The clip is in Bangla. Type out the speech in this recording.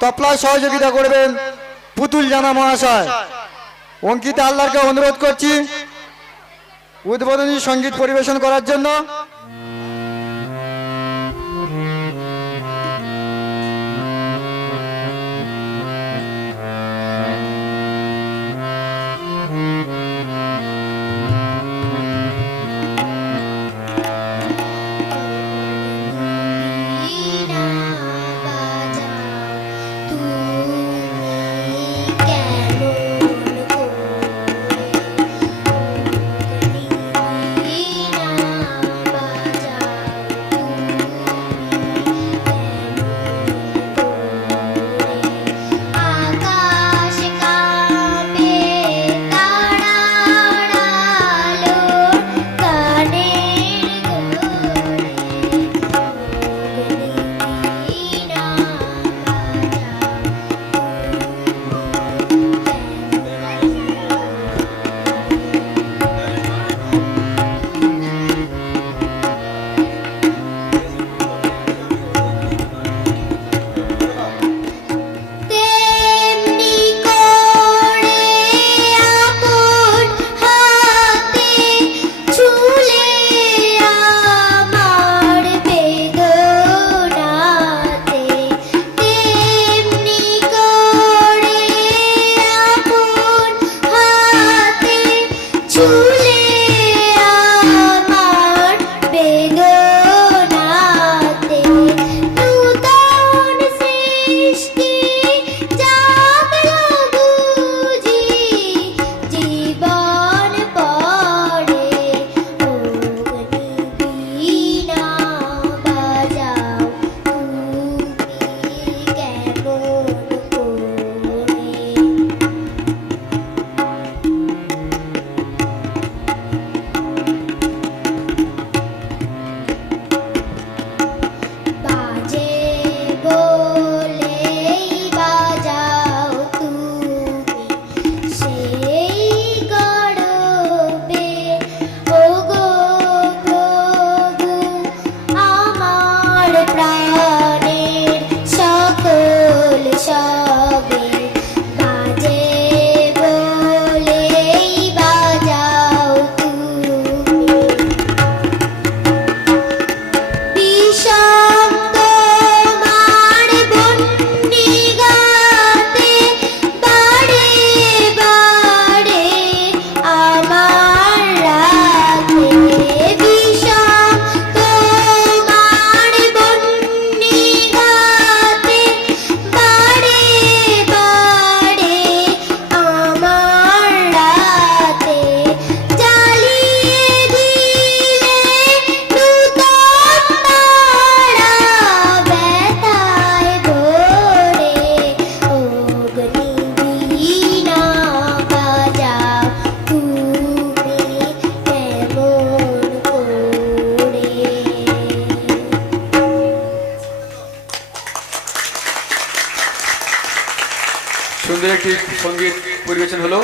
তপলায় সহযোগিতা করবেন। পুতুল জানা মহাশয়। অঙ্কিতা আল্লাহকে অনুরোধ করছি, উদ্বোধনী সংগীত পরিবেশন করার জন্য। to সুন্দর একটি সংগীত পরিবেশন হলো।